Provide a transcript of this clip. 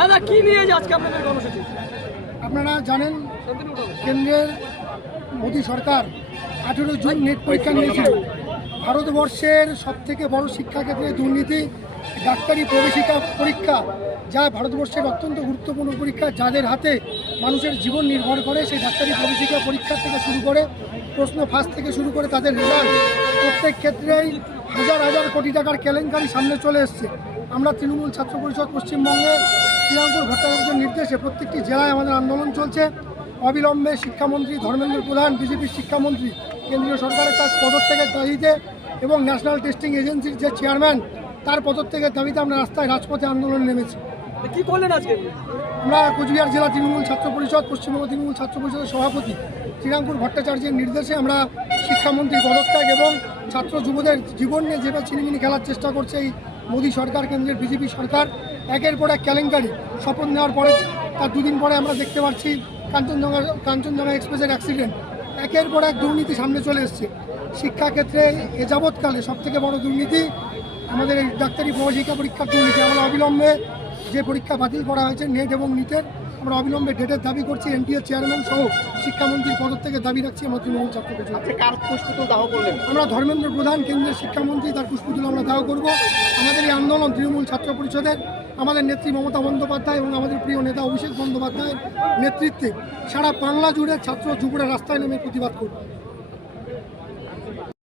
দাদা আপনারা জানেন, কেন্দ্রের মোদী সরকার আঠেরো জুন নেট পরীক্ষা নিয়েছিল ভারতবর্ষের সব থেকে বড় শিক্ষাক্ষেত্রে দুর্নীতি, ডাক্তারি প্রবেশিকা পরীক্ষা, যা ভারতবর্ষের অত্যন্ত গুরুত্বপূর্ণ পরীক্ষা, যাদের হাতে মানুষের জীবন নির্ভর করে, সেই ডাক্তারি প্রবেশিকা পরীক্ষা থেকে শুরু করে, প্রশ্ন ফাঁস থেকে শুরু করে তাদের রেজাল্ট প্রত্যেক ক্ষেত্রেই হাজার হাজার কোটি টাকার কেলেঙ্কারি সামনে চলে এসছে। আমরা তৃণমূল ছাত্র পরিষদ পশ্চিমবঙ্গে শ্রীরামপুর ভট্টাচার্যের নির্দেশে প্রত্যেকটি জেলায় আমাদের আন্দোলন চলছে। অবিলম্বে শিক্ষামন্ত্রী ধর্মেন্দ্র প্রধান বিজেপির শিক্ষামন্ত্রী কেন্দ্রীয় সরকারের তার পদত্যাগের দাবিতে এবং ন্যাশনাল টেস্টিং এজেন্সির যে চেয়ারম্যান তার পদত্যাগের দাবিতে আমরা রাস্তায় রাজপথে আন্দোলন নেমেছি। কি করলেন আজকে? আমরা কোচবিহার জেলা তৃণমূল ছাত্র পরিষদ পশ্চিমবঙ্গ তৃণমূল ছাত্র পরিষদের সভাপতি শ্রীরামপুর ভট্টাচার্যের নির্দেশে আমরা শিক্ষামন্ত্রীর পদত্যাগ এবং ছাত্র যুবদের জীবন নিয়ে যেভাবে ছিনিমিনি খেলার চেষ্টা করছে এই মোদী সরকার, কেন্দ্রের বিজেপি সরকার, একের পর এক কেলেঙ্কারি শপথ নেওয়ার পরে তার দুদিন পরে আমরা দেখতে পাচ্ছি কাঞ্চনজঙ্ঘা কাঞ্চনজঙ্ঘা এক্সপ্রেসের অ্যাক্সিডেন্ট একের পর এক দুর্নীতি সামনে চলে এসছে। শিক্ষাক্ষেত্রে এ যাবৎকালে সবথেকে বড় দুর্নীতি আমাদের এই ডাক্তারি প্রবেশিকা পরীক্ষার দুর্নীতি। আমরা অবিলম্বে যে পরীক্ষা বাতিল করা হয়েছে নেট এবং নিটের আমরা অবিলম্বে ডেটের দাবি করছি এনটিএ চেয়ারম্যান সহ শিক্ষামন্ত্রীর পদত্যাগের দাবি রাখছি আমরা তৃণমূল ছাত্র করলেন? আমরা ধর্মেন্দ্র প্রধান কেন্দ্রের শিক্ষামন্ত্রী তার পুষ্পতুল আমরা দাহ করব। আমাদের এই আন্দোলন তৃণমূল ছাত্র পরিষদের আমাদের নেত্রী মমতা বন্দ্যোপাধ্যায় এবং আমাদের প্রিয় নেতা অভিষেক বন্দ্যোপাধ্যায়ের নেতৃত্বে সারা বাংলা জুড়ে ছাত্র যুবরা রাস্তায় নেমে প্রতিবাদ করবে।